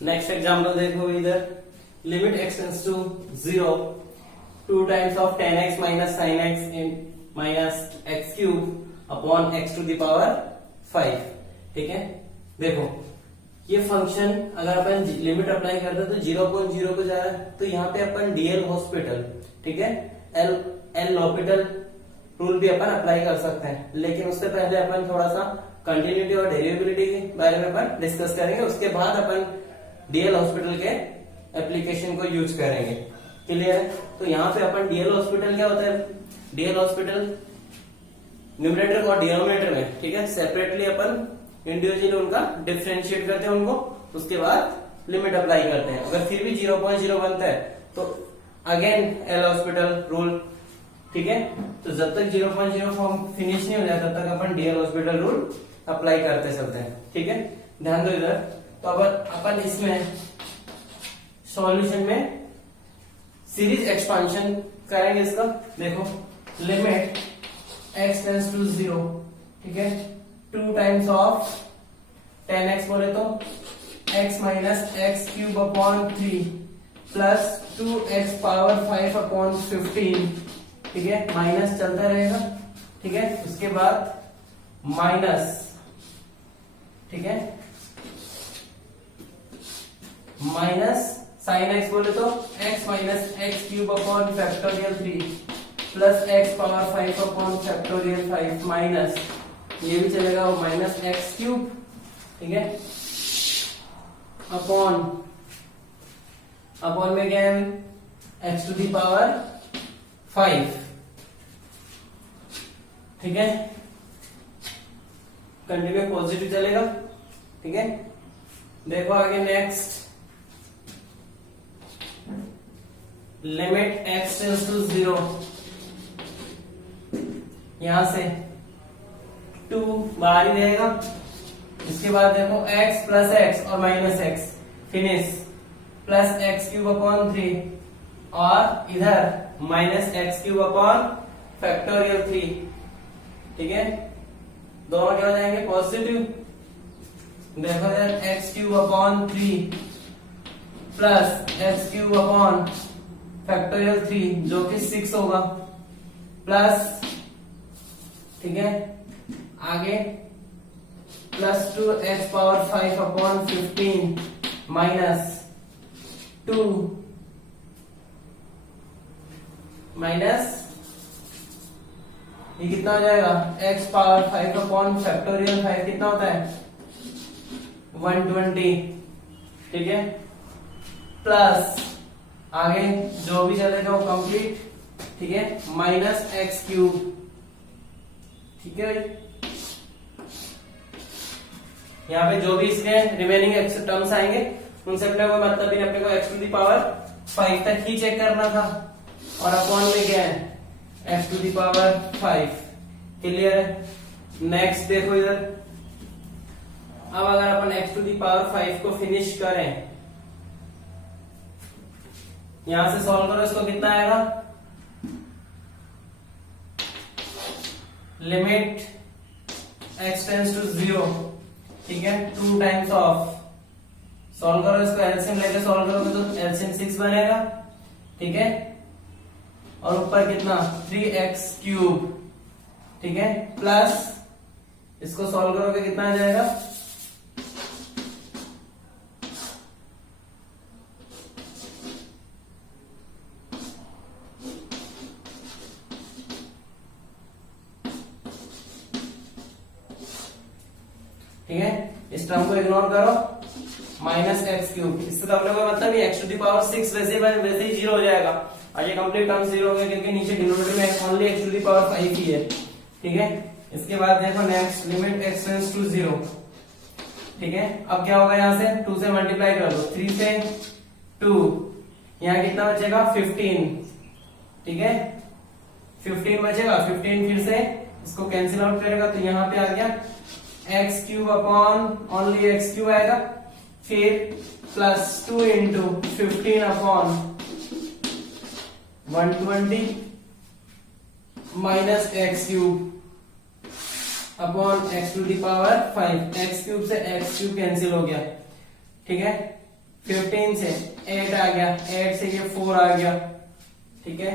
Next example देखो इधर, limit x tends to 0, 2 times of 10x minus sine x in minus x cube upon x to the power 5। ठीक है, देखो ये function अगर अपन limit apply करते हैं तो 0.0 को जा रहा है, तो यहाँ पे अपन डीएल हॉस्पिटल, ठीक है, एल लॉपिटल रूल भी अपन अप्लाई कर सकते हैं। लेकिन उससे पहले अपन थोड़ा सा कंटिन्यूटी और डेरिवेबिलिटी के बारे में अपन डिस्कस करेंगे, उसके बाद अपन डीएल हॉस्पिटल के एप्लीकेशन को यूज करेंगे। क्लियर है? तो यहाँ पे अपन डीएल हॉस्पिटल क्या होता है, डीएल हॉस्पिटल न्यूमरेटर और डिनोमिनेटर में, ठीक है, सेपरेटली अपन इंडिविजुअली उनका डिफरेंशिएट करते हैं उनको, उसके बाद लिमिट अप्लाई करते हैं। अगर फिर भी 0.0 बनता है तो अगेन एल हॉस्पिटल रूल, ठीक है। तो जब तक 0.0 फॉर्म फिनिश नहीं हो जाता तब तक अपन डीएल हॉस्पिटल रूल अप्लाई करते चलते हैं। ठीक है, ध्यान दो इधर। तो अपन इसमें सॉल्यूशन में सीरीज एक्सपांशन करेंगे इसका। देखो लिमिट x टेंड्स टू 0, ठीक है, 2 टाइम्स ऑफ 10x बोले तो x minus x cube upon 3 plus 2x power 5 upon 15, ठीक है, माइनस चलता रहेगा। ठीक है, उसके बाद माइनस, ठीक है, माइनस साइन एक्स बोले तो x minus x cube upon factorial 3 plus x power 5 upon factorial 5 minus, ये भी चलेगा, वो माइनस एक्स क्यूब, ठीक है, अपॉन में क्या है, x टू दी पावर 5, ठीक है, कंटिन्यू पॉजिटिव चलेगा। ठीक है, देखो आगे next, limit x tends to 0, यहां से 2 बाहर ही रहेगा। इसके बाद देखो x प्लस एक्स और minus x, finish, plus x cube upon 3 और इधर minus x cube upon factorial 3, ठीक है, दोनों क्या हो जाएंगे, पॉजिटिव। देखो इधर x cube upon 3 plus x cube upon factorial 3 जो कि 6 होगा, प्लस, ठीक है, आगे plus 2x power 5 upon 15 minus 2 minus, ये कितना हो जाएगा, x पावर 5 अपॉन फैक्टोरियल 5 कितना होता है, 120, ठीक है, प्लस आगे जो भी चलेगा वो कंप्लीट, ठीक है, माइनस एक्स क्यूब, ठीक है भाई। यहाँ पे जो भी इसके रिमेनिंग एक्स टर्म्स आएंगे उनसे अपने को मतलब भी अपने को एक्स टू दी पावर 5 तक ही चेक करना था, और अपॉन में क्या है, x to the power 5। Clear है? नेक्स्ट देखो इधर, अब अगर अपन एक्स टू दी पावर 5 को फिनिश करें, यहां से सॉल्व करो, इसको कितना आएगा, लिमिट x टेंड्स टू 0, ठीक है, 2 टाइम्स ऑफ, सॉल्व करो इसको, एलसीएम लेके सॉल्व करोगे तो एलसीएम 6 बनेगा, ठीक है, और ऊपर कितना 3x क्यूब, ठीक है, प्लस इसको सॉल्व करोगे कितना आ जाएगा, ठीक है, इस टर्म को इग्नोर करो, माइनस एक्स क्यूब, इससे तो अपने को मतलब एक्स टू दी पावर 6 वैसे ही 0 हो जाएगा, और ये कंप्लीट टर्म 0 हो गया क्योंकि नीचे डिनोमिनेटर में only x to the power 5 ही है। ठीक है, इसके बाद देखो next, limit x tends to 0, ठीक है, अब क्या होगा, यहां से 2 से मल्टीप्लाई कर दो, 3 से 2, यहाँ कितना बचेगा 15, ठीक है, 15 बचेगा, 15 फिर से इसको कैंसिल आउट करेगा तो यहाँ पे आ गया x cube upon only x cube आएगा, फिर plus 2 into 15 upon 120 minus x cube upon x to the power 5, x cube से एक्स क्यूब कैंसिल हो गया, ठीक है, 15 से 8 आ गया, 8 से ये 4 आ गया, ठीक है,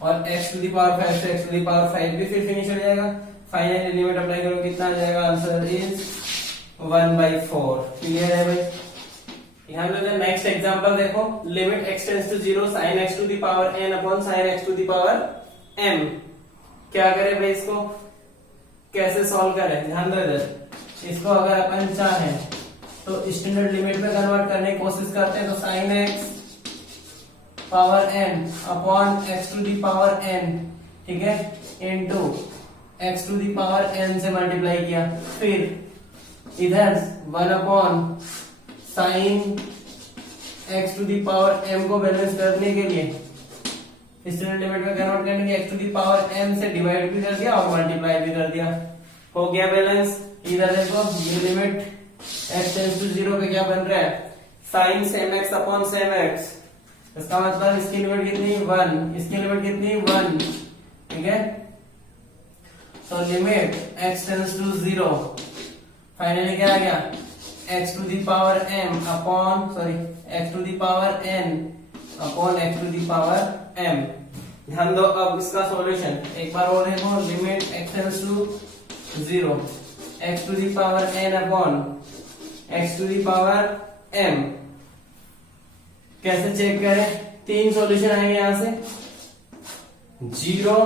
और x टू द पावर 5 से x टू द पावर 5 भी फिर फिनिश हो जाएगा। फाइनली लिमिट अप्लाई करो, कितना आ जाएगा, आंसर इज 1/4। क्लियर है भाई। यहाँ पे नेक्स्ट एग्जांपल देखो, limit x tends to 0 sin x to the power n upon sin x to the power m। क्या करें भाई, इसको कैसे सॉल्व करें, ध्यान दो इधर। इसको अगर अपन चाहें तो स्टैंडर्ड लिमिट में कन्वर्ट करने की कोशिश करते हैं, तो sin x power n upon x to the power n, ठीक है, into x to the power n से मल्टीप्लाई किया, फिर इधर 1 upon sine x to the power m को बैलेंस करने के लिए स्टैंडर्ड लिमिट में कन्वर्ट करने के x to the power m से डिवाइड भी कर दिया और मल्टीप्लाई भी कर दिया, हो गया बैलेंस। इधर देखो ये लिमिट x टेंड्स टू 0 पे क्या बन रहा है, sine same x upon same x। इसका मतलब इसकी लिमिट कितनी, 1, इसकी लिमिट कितनी, 1, ठीक है। तो limit x tends to 0, finally क्या आ गया, x to the power m upon x to the power n upon x to the power m। ध्यान दो, अब इसका सॉल्यूशन एक बार और देखो, limit x tends to 0 x to the power n upon x to the power m। कैसे check करें, 3 सॉल्यूशन आएंगे यहां से, 0,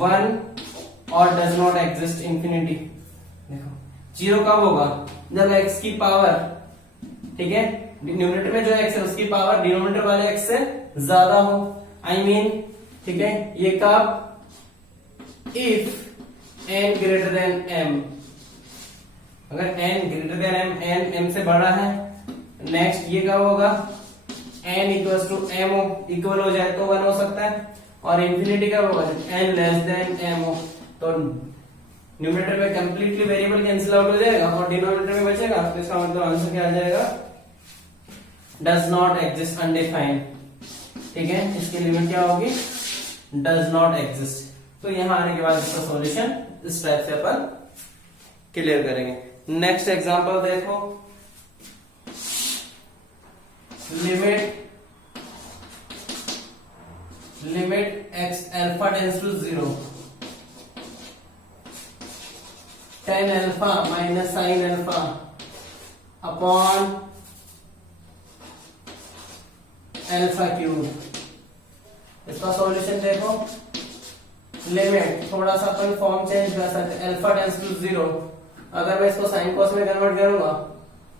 1 और डज नॉट एग्जिस्ट इंफिनिटी। देखो 0 कब होगा, जब x की पावर, ठीक है, न्यूमरेटर में जो x है उसकी पावर डिनोमिनेटर वाले x से ज्यादा हो, आई मीन, ठीक है, ये कब, if n greater than m, अगर n greater than m, n m से बड़ा है। नेक्स्ट ये कब होगा, n equal to m equal हो जाए तो 1 हो सकता है, और इंफिनिटी कब होगा, n लेस देन m हो, तो न्यूमरेटर में कंप्लीटली वेरिएबल कैंसिल आउट हो जाएगा और डिनोमिनेटर में बचेगा, तो इसका मतलब आंसर क्या आ जाएगा, डज नॉट एग्जिस्ट अनडिफाइंड, ठीक है, इसकी लिमिट क्या होगी, डज नॉट एग्जिस्ट। तो यहां आने के बाद इसका सॉल्यूशन इस टाइप से अपन क्लियर करेंगे। नेक्स्ट एग्जांपल देखो, limit x alpha tends to 0 tan alpha minus sine alpha upon alpha cube. इसका सॉल्यूशन देखो, लिमिट थोड़ा सा अपन फॉर्म चेंज कर सकते हैं, अल्फा टेंड्स टू 0, अगर मैं इसको साइन कॉस में कन्वर्ट करूंगा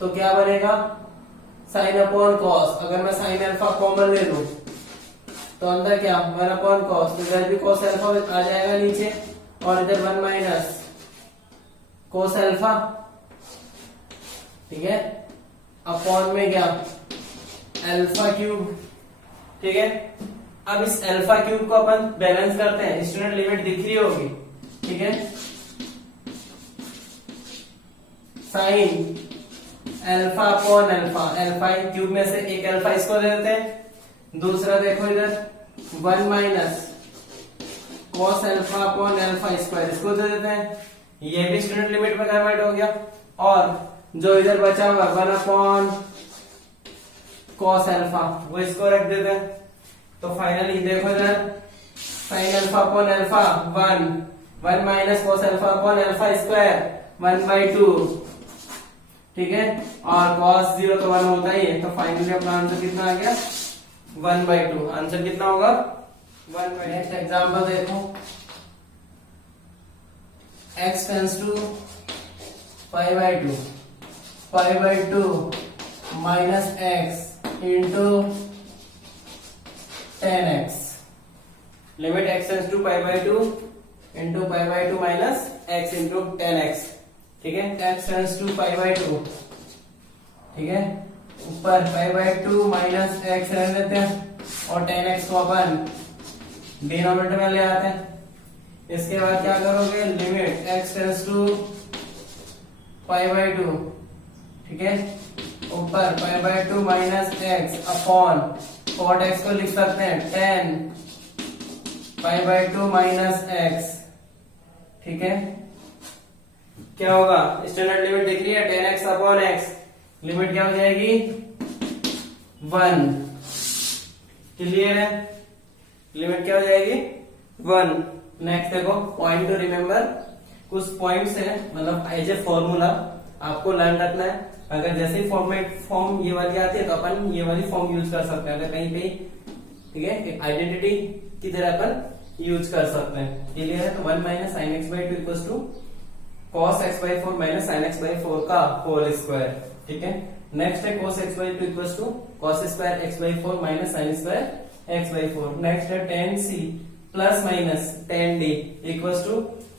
तो क्या बनेगा, साइन अपॉन कॉस। अगर मैं साइन अल्फा कॉमन ले लूं तो अंदर क्या, 1 अपॉन कॉस, तो इधर भी कॉस अल्फा आ जाएगा नीचे, और इधर 1 माइनस कोस अल्फा, ठीक है, अपॉन में क्या, अल्फा क्यूब, ठीक है। अब इस अल्फा क्यूब को अपन बैलेंस करते हैं, स्टैंडर्ड लिमिट दिख रही होगी, ठीक है, sign alpha upon alpha, alpha cube में से एक अल्फा इसको दे देते हैं, दूसरा देखो इधर 1 minus cos alpha upon alpha square, इसको दे देते हैं, ये भी स्टैंडर्ड लिमिट में कन्वर्ट हो गया, और जो इधर बचा हुआ 1 अपॉन कॉस अल्फा, वो इसको रख देते हैं। तो फाइनली देखो इधर sign alpha upon alpha 1 minus cos alpha upon alpha square 1/2, ठीक है, और कॉस 0 तो 1 होता ही है, तो फाइनली अपना आंसर कितना आ गया, 1/2। आंसर कितना होगा, 1/2। नेक्स्ट एग्जांपल देखो, x tends to π/2 minus x into 10x, limit x tends to π/2 into π/2 minus x into 10x, ठीक है, x टेंड्स टू π/2, ठीक है, ऊपर π/2 माइनस x रख देते हैं और 10x को अपन डिनोमिनेटर में ले आते हैं। इसके बाद क्या करोगे, लिमिट x टेंड्स टू π/2, ठीक है, ऊपर π/2 minus x upon cot x को लिख सकते हैं 10 π/2 माइनस x, ठीक है, क्या होगा, स्टैंडर्ड लिमिट दिख रही है 10x अपॉन x, लिमिट क्या हो जाएगी 1। क्लियर है? लिमिट क्या हो जाएगी 1। नेक्स्ट देखो पॉइंट टू रिमेम्बर, कुछ पॉइंट्स है मतलब एज ए फॉर्मूला आपको लर्न रखना है। अगर जैसे फॉर्म ये वाली आती है तो अपन ये वाली फॉर्म यूज कर सकते हैं, अगर कहीं पे ठीक है आइडेंटिटी की तरह अपन यूज कर सकते हैं। क्लियर है? तो 1 minus sine x by two equal to cos x by 4 minus sine x by 4 का होल स्क्वायर। ठीक है, नेक्स्ट है cos x by two equal to cos square x by 4 minus sine square x by 4। Next है tan c plus minus tan d equal to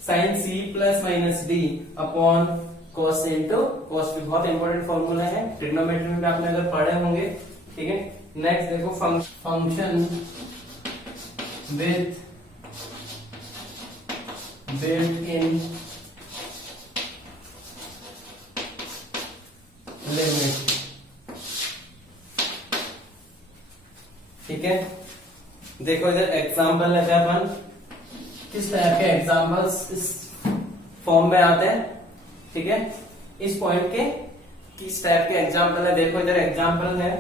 sine c plus minus d upon cos into cos। बहुत important formula है, trigonometry में आपने अगर पढ़े होंगे। ठीक है, नेक्स्ट देखो function with built in limit. ठीक है, देखो इधर एग्जाम्पल लेते हैं अपन, किस टाइप के एग्जाम्पल्स इस फॉर्म में आते हैं। ठीक है, इस पॉइंट के किस टाइप के एग्जाम्पल है। देखो इधर एग्जाम्पल है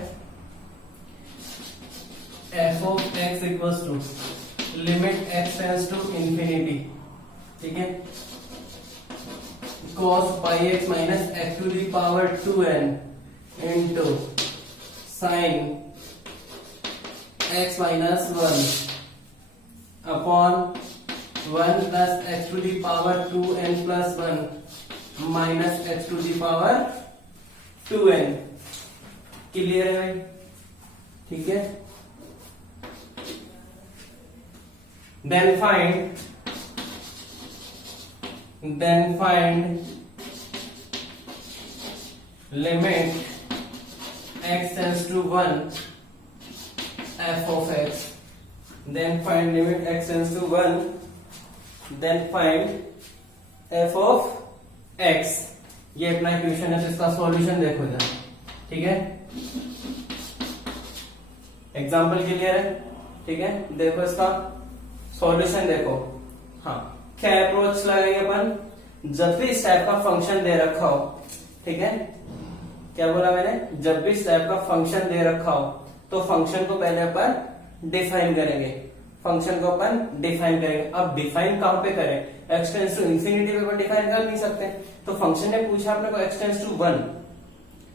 f of x equals to limit x tends to infinity. ठीक है, cos pi x minus x to the power 2n into sine x minus 1 upon 1 plus x to the power 2n plus 1 minus x to the power 2n। Clear है भाई? ठीक है, then find limit x tends to 1 f of x। then find limit x tends to 1, then find f of x। ये अपना equation है, तो इसका solution देखो इधर। ठीक है, एग्जाम्पल क्लियर है? ठीक है, देखो इसका सॉल्यूशन देखो। हाँ, क्या अप्रोच लगाएंगे अपन, जब भी इस टाइप का फंक्शन दे रखा हो। ठीक है, क्या बोला मैंने, जब भी इस टाइप का फंक्शन दे रखा हो तो फंक्शन को पहले अपन डिफाइन करेंगे। फंक्शन को अपन डिफाइन करेंगे। अब डिफाइन कहां पे करें, x टेंड्स टू इंफिनिटी पे अपन डिफाइन कर नहीं सकते, तो फंक्शन ने पूछा अपने को x टेंड्स टू 1।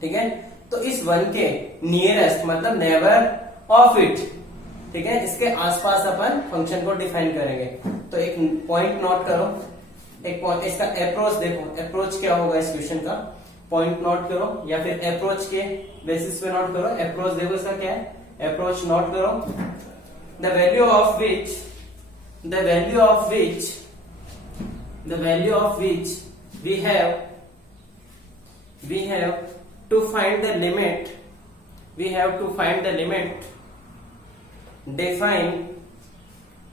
ठीक है, तो इस 1 के नियरेस्ट मतलब नेबर ऑफ इट, ठीक है, इसके आसपास अपन फंक्शन को डिफाइन करेंगे। तो एक पॉइंट नोट करो, एक पॉइंट, इसका अप्रोच देखो, अप्रोच क्या होगा इस क्वेश्चन का, पॉइंट नोट करो या फिर अप्रोच के बेसिस पे नोट करो। अप्रोच देखो इसका क्या है, अप्रोच नोट करो। The value of which we have to find the limit,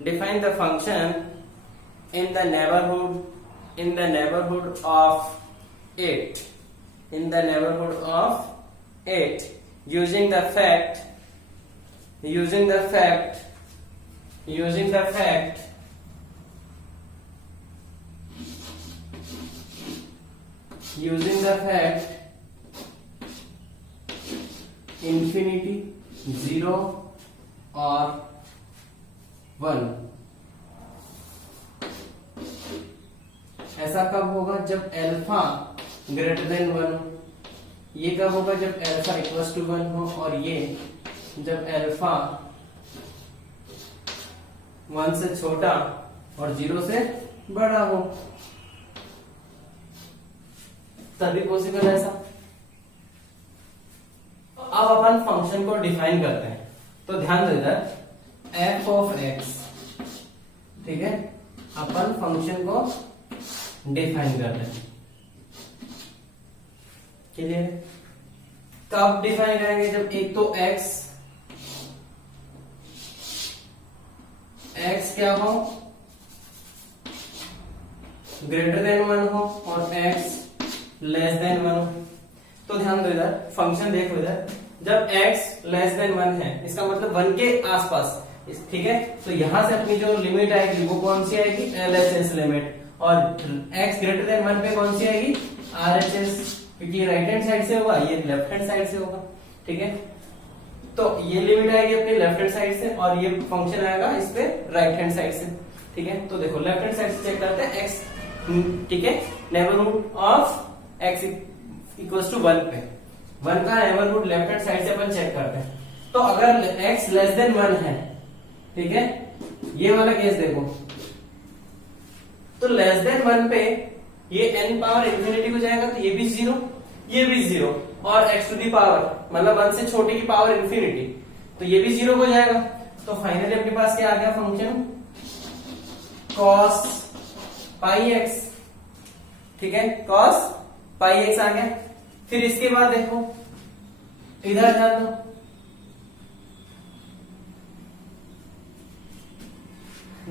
define the function in the neighborhood of 8, using the fact infinity 0 और 1। ऐसा कब होगा, जब अल्फा ग्रेटर देन 1 हो। ये कब होगा, जब अल्फा इक्वल्स टू 1 हो, और ये जब अल्फा 1 से छोटा और 0 से बड़ा हो, तभी पॉसिबल है ऐसा। अब अपन फंक्शन को डिफाइन करते हैं, तो ध्यान दो इधर f ऑफ x। ठीक है, अपन फंक्शन को डिफाइन करते हैं। क्लियर? कब डिफाइन करेंगे, जब एक तो x क्या हो, ग्रेटर देन 1 हो और x लेस देन 1 हो। तो ध्यान दो इधर, फंक्शन देखो इधर, जब x लेस देन 1 है, इसका मतलब 1 के आसपास। ठीक है, तो यहां से अपनी जो लिमिट आएगी वो कौन सी आएगी, LHS लिमिट, और x ग्रेटर देन 1 पे कौन सी आएगी, RHS, क्योंकि राइट हैंड साइड से होगा, ये लेफ्ट हैंड साइड से होगा। ठीक है, तो तो ये लिमिट आएगी अपनी लेफ्ट हैंड साइड से और ये फंक्शन आएगा इस पे राइट हैंड साइड से। ठीक है, तो देखो लेफ्ट हैंड साइड से चेक करते हैं एक्स, ठीक है, neighbourhood of x equals to 1 पे 1 का नेबरहुड लेफ्ट हैंड साइड से अपन चेक करते हैं। तो अगर x लेस देन 1 है, ठीक है, ये वाला केस देखो, तो लेस देन 1 पे ये n पावर इंफिनिटी को जाएगा तो ये भी 0, ये भी 0 और x टू दी पावर मतलब 1 से छोटे की पावर इंफिनिटी तो ये भी 0 हो जाएगा। तो फाइनली अपने पास क्या आ गया फंक्शन cos पाई x, ठीक है, cos पाई x आ गया। फिर इसके बाद देखो इधर ध्यान दो,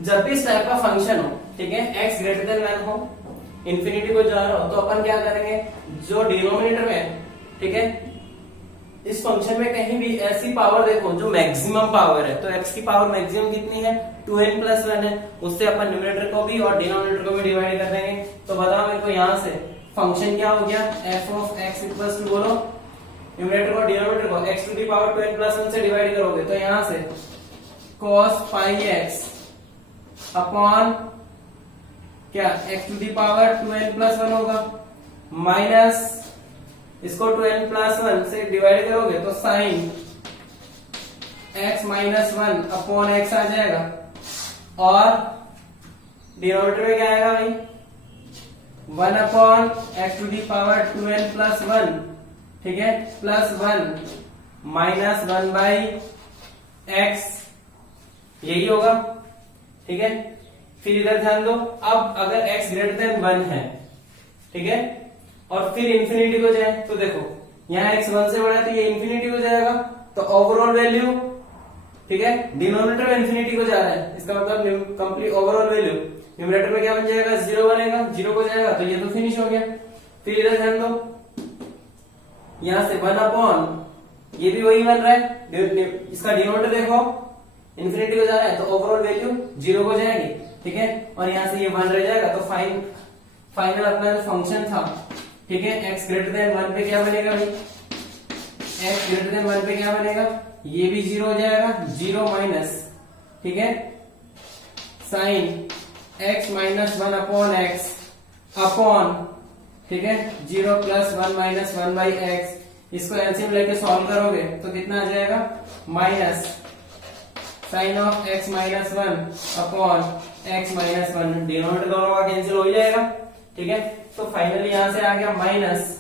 जब भी इस टाइप का फंक्शन हो, ठीक है, x ग्रेटर देन 1 हो, इंफिनिटी को जा रहा हो, तो अपन क्या करेंगे, जो डिनोमिनेटर में, ठीक है, इस फंक्शन में कहीं भी ऐसी पावर देखो जो मैक्सिमम पावर है, तो x की पावर मैक्सिमम कितनी है 2n प्लस 1 है, उससे अपन न्यूमरेटर को भी और डिनोमिनेटर को भी डिवाइड कर देंगे। तो बताओ मेरे को यहां से फंक्शन क्या हो गया, f of x equals to, बोलो, न्यूमरेटर को डिनोमिनेटर को x to the power 2n plus 1 से डिवाइड करोगे तो यहां से cos पाई x अपॉन क्या x to the power 2n plus 1 होगा, माइनस इसको 2n प्लस 1 से डिवाइड करोगे तो sine x minus 1 upon x आ जाएगा और डिनोमिनेटर में क्या आएगा भाई 1 upon x to the power 2n plus 1, ठीक है, प्लस 1 माइनस 1 बाई x, यही होगा। ठीक है, फिर इधर ध्यान दो, अब अगर x ग्रेटर देन 1 है, ठीक है, और फिर इंफिनिटी को जाए तो देखो यहाँ x 1 से बड़ा है तो ये इंफिनिटी को जाएगा, तो ओवरऑल वैल्यू, ठीक है, डिनोमिनेटर में इंफिनिटी को जा रहा है, इसका मतलब कंप्लीट ओवरऑल वैल्यू न्यूमरेटर में क्या बन जाएगा 0 बनेगा, 0 को जाएगा तो ये तो फिनिश हो गया। फिर इधर ध्यान दो, यहां से 1 अपॉन ये भी वही बन रहा है, इसका डिनोमिनेटर देखो इंफिनिटी को जा रहा है तो ओवरऑल वैल्यू 0 को जाएगी, ठीक है, और यहां से ये 1 रह जाएगा। तो फाइनल अपना जो फंक्शन था, ठीक है, x ग्रेटर देन 1 पे क्या बनेगा भाई, x ग्रेटर देन 1 पे क्या बनेगा, ये भी 0 हो जाएगा, 0 माइनस, ठीक है, sine x minus 1 upon x upon, ठीक है, 0 प्लस 1 माइनस 1 बाई एक्स, इसको एलसीएम लेके सॉल्व करोगे तो कितना आ जाएगा, minus sine of x minus 1 upon x minus 1, denominator दोनों का कैंसिल हो जाएगा। ठीक है, तो फाइनली यहां से आ गया minus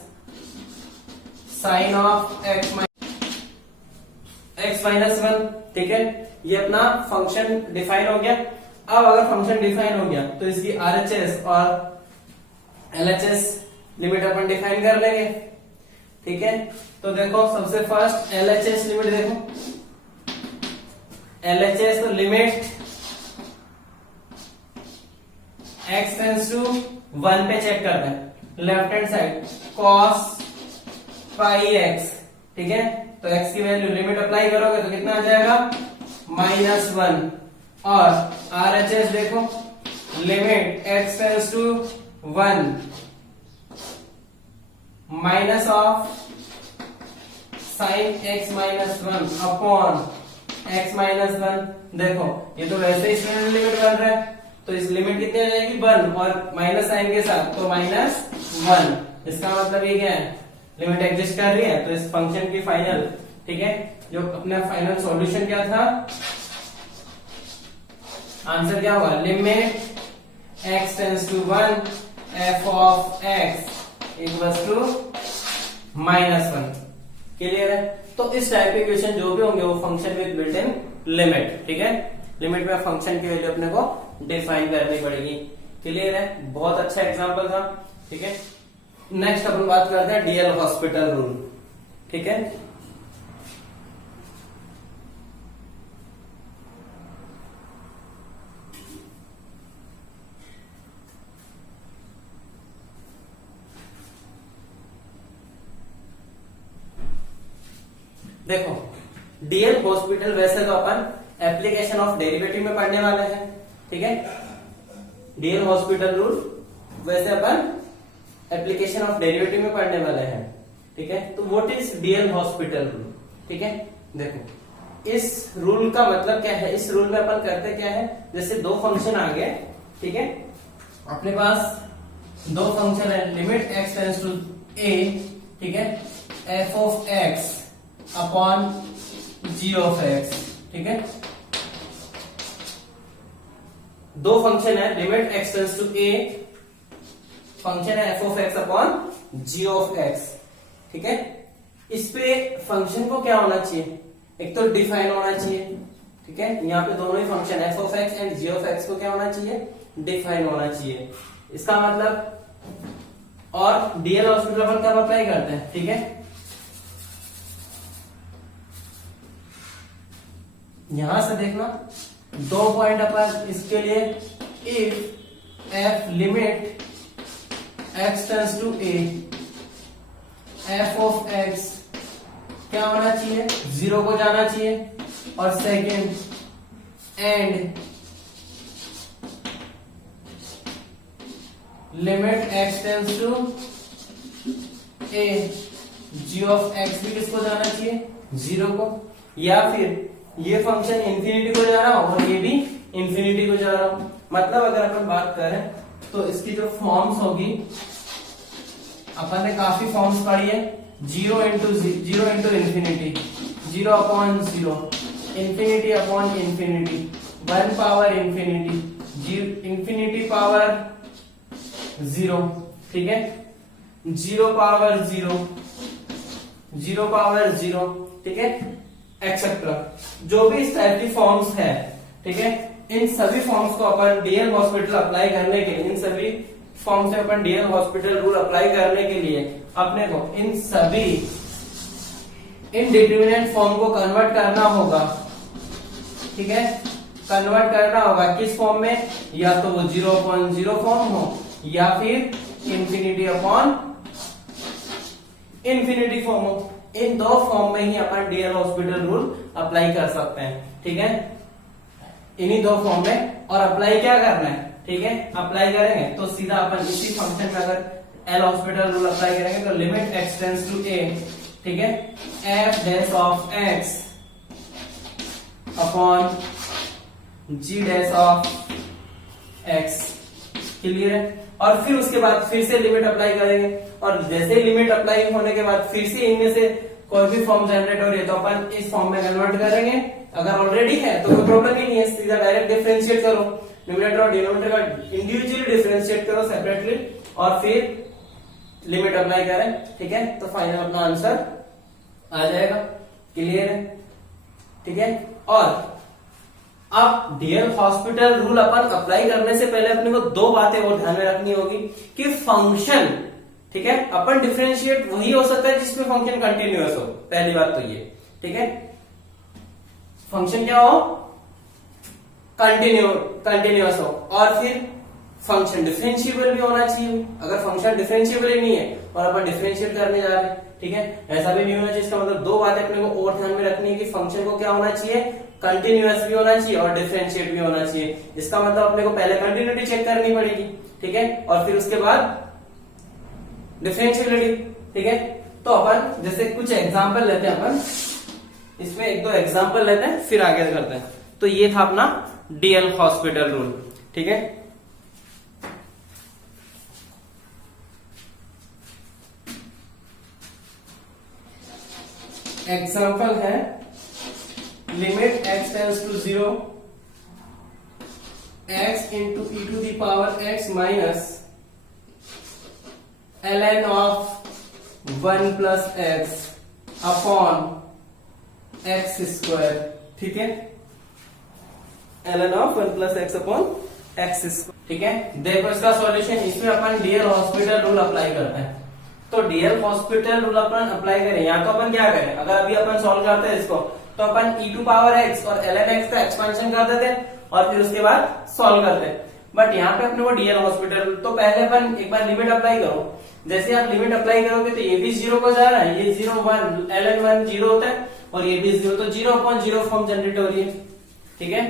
sine of x minus 1, ठीक है, ये अपना फंक्शन डिफाइन हो गया। अब अगर फंक्शन डिफाइन हो गया तो इसकी RHS और LHS लिमिट अपन डिफाइन कर लेंगे। ठीक है, तो देखो सबसे फर्स्ट LHS लिमिट देखो, LHS तो लिमिट x टेंड्स टू 1 पे चेक करते हैं, left hand side cos pi x, ठीक है, तो x की वैल्यू लिमिट अप्लाई करोगे तो कितना आ जाएगा -1, और RHS देखो limit x tends to 1 minus of sine x minus 1 upon x minus 1, देखो ये तो वैसे ही स्टैंडर्ड लिमिट बन रहा है, तो इस लिमिट कितनी आ जाएगी 1 और माइनस साइन के साथ तो -1, इसका मतलब ये क्या है, लिमिट एग्जिस्ट कर रही है। तो इस फंक्शन की फाइनल, ठीक है, जो अपना फाइनल सॉल्यूशन क्या था, आंसर क्या होगा, limit x tends to 1 f of x equals to -1। Clear है? तो इस टाइप के क्वेश्चन जो भी होंगे वो function with built in limit, ठीक है, लिमिट में फंक्शन की वैल्यू अपने को डिफाइन करनी पड़ेगी। क्लियर है? बहुत अच्छा एग्जांपल था। ठीक है, नेक्स्ट अपन बात करते हैं डीएल हॉस्पिटल रूल। ठीक है, देखो डीएल हॉस्पिटल वैसे तो अपन एप्लीकेशन ऑफ डेरिवेटिव में पढ़ने वाले हैं। ठीक है, डीएल हॉस्पिटल रूल वैसे अपन एप्लीकेशन ऑफ डेरिवेटिव में पढ़ने वाले हैं। ठीक है, तो what is DL hospital rule? ठीक है, देखो इस रूल का मतलब क्या है, इस रूल में अपन करते क्या है, जैसे दो फंक्शन आ गए, ठीक है, अपने पास दो फंक्शन है, limit x tends to a, ठीक है, f of x upon g of x, ठीक है, दो फंक्शन है, limit x tends to a, function है f of x upon g of x, ठीक है। इस पे फंक्शन को क्या होना चाहिए, एक तो डिफाइन होना चाहिए, ठीक है, यहाँ पे दोनों ही function f of x and g of x को क्या होना चाहिए, डिफाइन होना चाहिए। इसका मतलब, और डीएल हॉस्पिटल अपन कब अप्लाई करते हैं, ठीक है, यहां से देखना दो पॉइंट अपन इसके लिए, if f limit x tends to a, f of x क्या होना चाहिए, 0 को जाना चाहिए, और second and limit x tends to a, g of x भी किसको जाना चाहिए, 0 को, या फिर ये फंक्शन इंफिनिटी को जा रहा हो और ये भी इंफिनिटी को जा रहा हो। मतलब अगर अपन बात करें तो इसकी जो फॉर्म्स होगी, अपन ने काफी फॉर्म्स पढ़ी है, 0 into infinity, 0 upon 0, infinity upon infinity, 1 power infinity, infinity power 0, ठीक है, 0 पावर 0, 0 पावर 0, ठीक है, एक्सेट्रा, जो भी इस टाइप की फॉर्म्स है, ठीक है, इन सभी फॉर्म्स को अपन डीएल हॉस्पिटल अप्लाई करने के लिए, इन सभी फॉर्म से अपन डीएल हॉस्पिटल रूल अप्लाई करने के लिए अपने को इन सभी इनडिटरमिनेट फॉर्म को कन्वर्ट करना होगा, ठीक है, कन्वर्ट करना होगा किस फॉर्म में, या तो वो 0 अपॉन 0 फॉर्म हो या फिर इंफिनिटी अपॉन इंफिनिटी फॉर्म हो। इन दो फॉर्म में ही अपन डीएल हॉस्पिटल रूल अप्लाई कर सकते हैं, ठीक है, इन्हीं दो फॉर्म में। और अप्लाई क्या करना है, ठीक है, अप्लाई करेंगे तो सीधा अपन इसी फंक्शन में अगर एल हॉस्पिटल रूल अप्लाई करेंगे तो limit x tends to a, ठीक है, f dash of x upon g dash of x, clear है। और फिर उसके बाद फिर से लिमिट अप्लाई करेंगे, और जैसे ही लिमिट अप्लाई होने के बाद फिर से इनमें से कोई भी फॉर्म जनरेट हो रही है तो अपन इस फॉर्म में कन्वर्ट करेंगे। अगर ऑलरेडी है तो कोई प्रॉब्लम ही नहीं है, सीधा डायरेक्ट डिफरेंशिएट करो, न्यूमरेटर और डिनोमिनेटर का इंडिविजुअली डिफरेंशिएट करो सेपरेटली, और फिर लिमिट अप्लाई करें, ठीक है, तो फाइनल अपना आंसर आ जाएगा, क्लियर है, ठीक है। और अब डीएल हॉस्पिटल रूल अपन अप्लाई करने से पहले अपने को दो बातें और ध्यान में रखनी होगी कि फंक्शन, ठीक है, अपन डिफरेंशिएट वही हो सकता है जिसमें फंक्शन कंटिन्यूअस हो, पहली बात तो ये, ठीक है, फंक्शन क्या हो, कंटिन्यूअस हो, और फिर फंक्शन डिफरेंशिएबल भी होना चाहिए। अगर फंक्शन डिफरेंशिएबल ही नहीं है और अपन डिफरेंशिएट करने जा रहे हैं, ठीक है, ऐसा भी नहीं होना चाहिए। इसका मतलब दो बातें अपने को और ध्यान में रखनी है कि फंक्शन को क्या होना चाहिए, कंटिन्यूअस भी होना चाहिए और डिफरेंशिएट भी होना चाहिए। इसका मतलब अपने को पहले कंटिन्यूटी चेक करनी पड़ेगी, ठीक है, और फिर उसके बाद डिफरेंशिएबिलिटी, ठीक है। तो अपन जैसे कुछ एग्जांपल लेते हैं, अपन इसमें एक दो एग्जांपल लेते हैं फिर आगे करते हैं। तो ये था अपना डीएल हॉस्पिटल रूल, ठीक है। एग्जांपल है limit x tends to 0, x into e to the power x minus ln of 1 plus x upon x square, ठीक है, ln of 1 plus x upon x square, ठीक है। देखो इसका सॉल्यूशन, इसमें अपन डीएल हॉस्पिटल रूल अप्लाई करते हैं। तो डीएल हॉस्पिटल रूल अपन अप्लाई करें, या तो अपन क्या करें, अगर अभी अपन सॉल्व करते हैं इसको तो अपन e टू पावर x और ln x का एक्सपेंशन कर देते और फिर उसके बाद सॉल्व करते। बट यहाँ पे अपने को डीएल हॉस्पिटल, तो पहले अपन एक बार लिमिट अप्लाई करो। जैसे आप लिमिट अप्लाई करोगे तो ये भी 0 को जा रहा है, ये 0 1, ln 1 0 होता है और ये भी 0, तो 0 अपॉन 0 फॉर्म जनरेट हो रही है, ठीक है,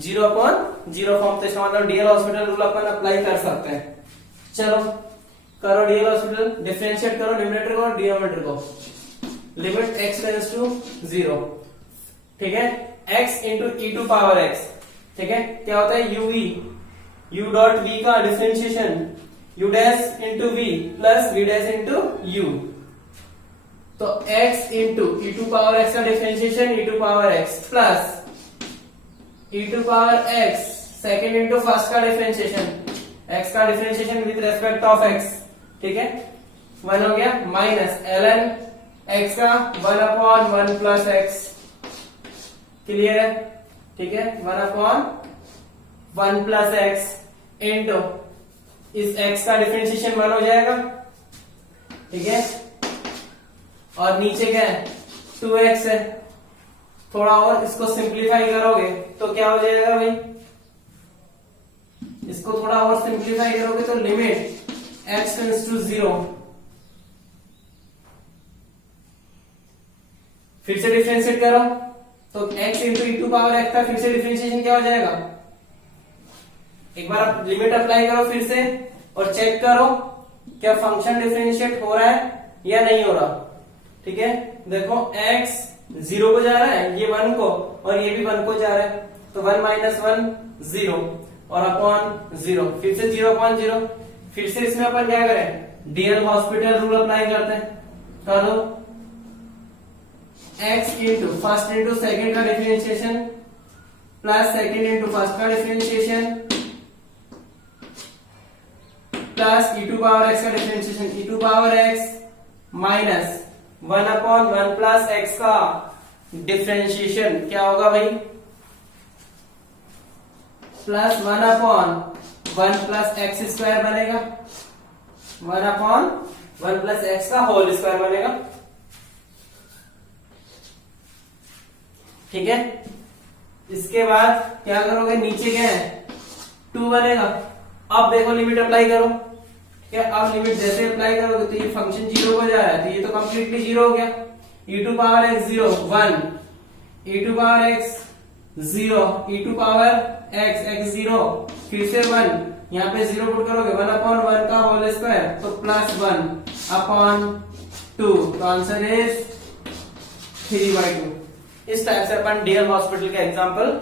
0 अपॉन 0 फॉर्म। तो इसका मतलब डीएल हॉस्पिटल रूल अपन अप्लाई कर सकते हैं। चलो करो डीएल हॉस्पिटल, डिफरेंशिएट करो न्यूमरेटर को और डिनोमिनेटर को। लिमिट x टेंड्स टू 0, ठीक है, x into e to power x, ठीक है, क्या होता है uv, u डॉट v का differentiation u dash into v plus v dash into u, तो x into e to power x का differentiation e to power x plus e to power x second into first का differentiation, x का differentiation with respect of x, ठीक है, 1 हो गया, minus ln x का 1/1 plus x, clear है, ठीक है, 1/1 प्लस x इंटू इस x का डिफरेंशिएशन 1 हो जाएगा, ठीक है, और नीचे क्या है 2x है, थोड़ा और इसको सिंप्लीफाई करोगे तो क्या हो जाएगा भाई, इसको थोड़ा और सिंप्लीफाई करोगे तो लिमिट x टेंड्स टू 0, फिर से डिफरेंशिएट करो तो x into e to power x का फिर से डिफरेंशिएशन क्या हो जाएगा, एक बार आप लिमिट अप्लाई करो फिर से और चेक करो क्या फंक्शन डिफरेंशिएट हो रहा है या नहीं हो रहा, ठीक है, देखो x 0 को जा रहा है, ये 1 को, और ये भी 1 को जा रहा है, तो 1 माइनस 1 0 और अपॉन 0, फिर से 0 अपॉन 0, फिर से इसमें अपन क्या करें, डीएल हॉस्पिटल रूल अप्लाई करते हैं, कर दो x into first into second का differentiation plus second into first का differentiation plus e to power x का differentiation e to power x minus 1/1 plus x का डिफरेंशिएशन क्या होगा भाई, प्लस 1/1 प्लस x स्क्वायर बनेगा, 1/1 प्लस x का whole square बनेगा, ठीक है, इसके बाद क्या करोगे, नीचे क्या है 2 बनेगा, अब देखो लिमिट अप्लाई करो, ठीक है, अब लिमिट जैसे अप्लाई करोगे तो ये फंक्शन 0 हो जा रहा है, तो ये तो कंप्लीटली 0 हो गया, e to power x 0 1, e to power x 0, e to power x 0, फिर से 1, यहाँ पे 0 पुट करोगे 1/1 का होल स्क्वायर, तो प्लस 1/2, तो आंसर इज 3/2। इस टाइप से अपन डीएल हॉस्पिटल का एग्जांपल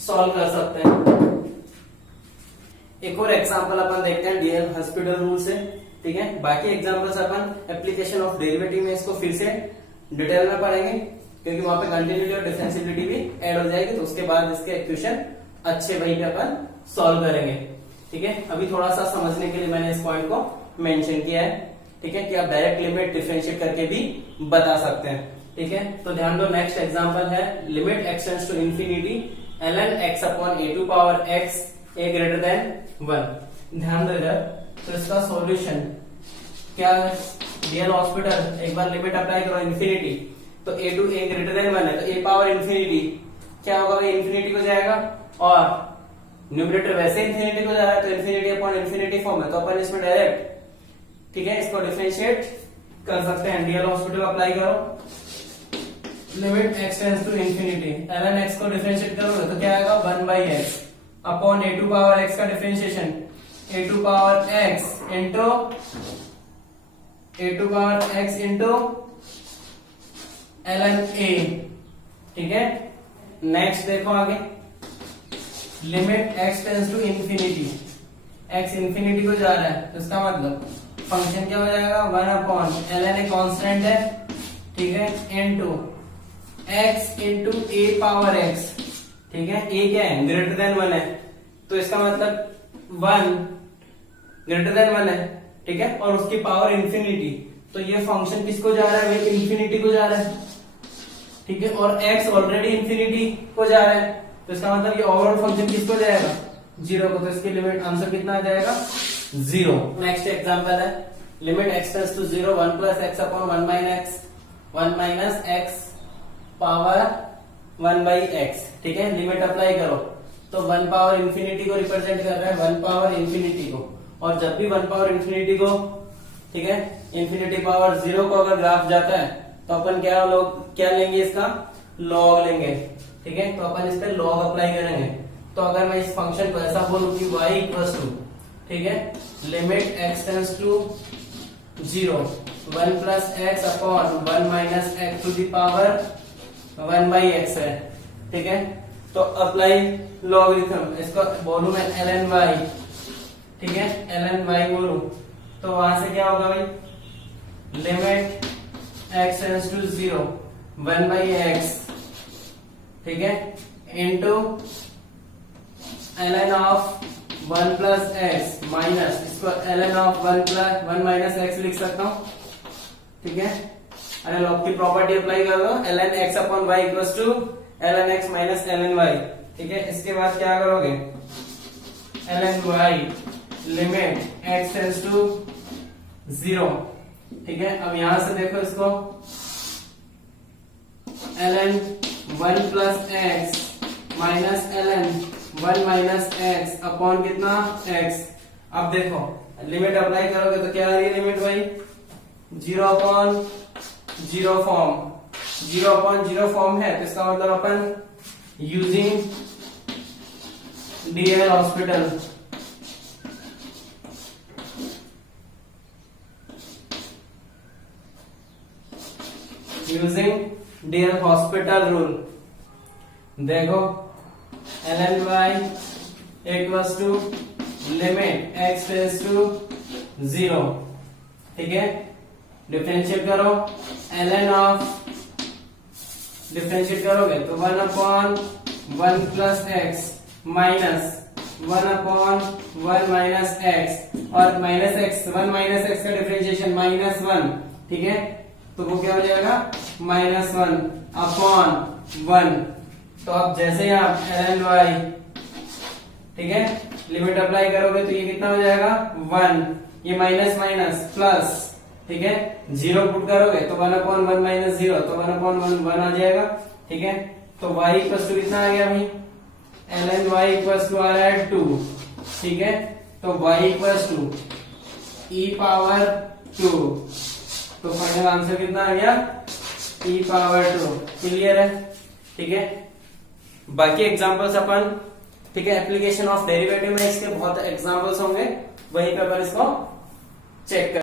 सॉल्व कर सकते हैं। एक और एग्जांपल अपन देखते हैं डीएल हॉस्पिटल रूल से, ठीक है, बाकी examples upon application of derivative में इसको फिर से डिटेल में पढ़ेंगे, क्योंकि वहां पे कंटिन्यूटी और डिफरेंशिएबिलिटी भी ऐड हो जाएगी, तो उसके बाद इसके इक्वेशन अच्छे वहीं पे अपन सॉल्व करेंगे, ठीक है, अभी थोड़ा सा समझने के लिए मैंने इस पॉइंट को मेंशन किया है, ठीक है, कि आप डायरेक्ट लिमिट डिफरेंशिएट करके भी बता सकते हैं, ठीक है, तो ध्यान दो, नेक्स्ट एग्जांपल है limit x tends to infinity ln x upon a to power x a greater than 1, ध्यान दो इधर, तो इसका सॉल्यूशन क्या है, डीएल हॉस्पिटल एक बार लिमिट अप्लाई करो इंफिनिटी, तो a to a greater than 1 है, तो a पावर इंफिनिटी क्या होगा भाई, इंफिनिटी को जाएगा, और न्यूमरेटर वैसे इंफिनिटी को जा रहा है, तो इंफिनिटी अपॉन इंफिनिटी फॉर्म है, तो अपन इसमें डायरेक्ट, ठीक है, इसको डिफरेंशिएट कर सकते हैं, डीएल हॉस्पिटल अप्लाई करो, limit x tends to infinity ln x को डिफरेंशिएट करोगे तो क्या आएगा 1/x upon a to power x का differentiation a to power x into ln a, ठीक है, नेक्स्ट देखो आगे, limit x tends to infinity, x infinity को जा रहा है, तो इसका मतलब फंक्शन क्या हो जाएगा 1/ln a कांस्टेंट है, ठीक है, into x into a power x, ठीक है, a क्या है ग्रेटर देन 1 है, तो इसका मतलब 1 ग्रेटर देन 1 है, ठीक है, और उसकी पावर इंफिनिटी, तो ये फंक्शन किसको जा रहा है भाई, इंफिनिटी को जा रहा है, ठीक है, और x ऑलरेडी इंफिनिटी को जा रहा है, तो इसका मतलब ये ओवरऑल फंक्शन किसको जाएगा 0 को, तो इसकी लिमिट आंसर कितना आ जाएगा 0। नेक्स्ट एग्जांपल है limit x tends to 0 1 plus x upon 1 minus x power 1/x, ठीक है, लिमिट अप्लाई करो, तो 1 पावर इंफिनिटी को रिप्रेजेंट कर रहा है 1 पावर इंफिनिटी को, और जब भी 1 पावर इंफिनिटी को, ठीक है, इंफिनिटी पावर 0 को अगर ग्राफ जाता है तो अपन क्या लेंगे, इसका लॉग लेंगे, ठीक है, तो अपन इस पे लॉग अप्लाई करेंगे, तो अगर मैं इस फंक्शन को ऐसा बोलूं कि y इक्वल्स टू, ठीक है, limit x tends to 0 1 plus x upon 1 minus x to the power 1/x है, ठीक है। तो अप्लाई लॉगरिथम, इसको बोलूं मैं ln y, ठीक है, ln y बोलूं तो वहां से क्या होगा भाई, limit x tends to 0 1/x, ठीक है, into ln of 1 plus x minus, इसको ln ऑफ 1 माइनस एक्स लिख सकता हूं, ठीक है। अरे लॉग की प्रॉपर्टी अप्लाई कर दो, ln x upon y equals to ln x minus ln y, ठीक है। इसके बाद क्या करोगे, ln y limit x tends to 0, ठीक है। अब यहां से देखो इसको, ln 1 plus x minus ln 1 minus x upon कितना x। अब देखो लिमिट अप्लाई करोगे तो क्या आ रही है लिमिट भाई, 0 अपॉन 0 फॉर्म, 0 अपॉन 0 फॉर्म है, तो इसका मतलब अपन using DL hospital, using DL hospital rule, देखो ln y equals to limit x tends to 0, ठीक है। डिफरेंशिएट करो, ln ऑफ, डिफरेंशिएट करोगे तो 1 upon 1 plus x minus 1 upon 1 minus x, और माइनस एक्स 1 माइनस एक्स का डिफरेंशिएशन -1, ठीक है। तो वो क्या हो जाएगा -1 अपॉन 1। तो अब जैसे आप ln y, ठीक है, लिमिट अप्लाई करोगे तो ये कितना हो जाएगा 1, ये माइनस माइनस प्लस, ठीक है, 0 पुट करोगे तो 1 अपॉन 1 माइनस 0, तो 1 अपॉन 1 आ जाएगा, ठीक है। तो y इक्वल्स टू कितना आ गया भाई, ln y इक्वल्स टू आ रहा है 2, ठीक है। तो y equals to e power 2, तो फाइनल आंसर कितना आ गया, e पावर 2। क्लियर है, ठीक है। बाकी एग्जांपल्स अपन, ठीक है, एप्लीकेशन ऑफ डेरिवेटिव में इसके बहुत एग्जांपल्स होंगे, वहीं पे अपन इसको चेक कर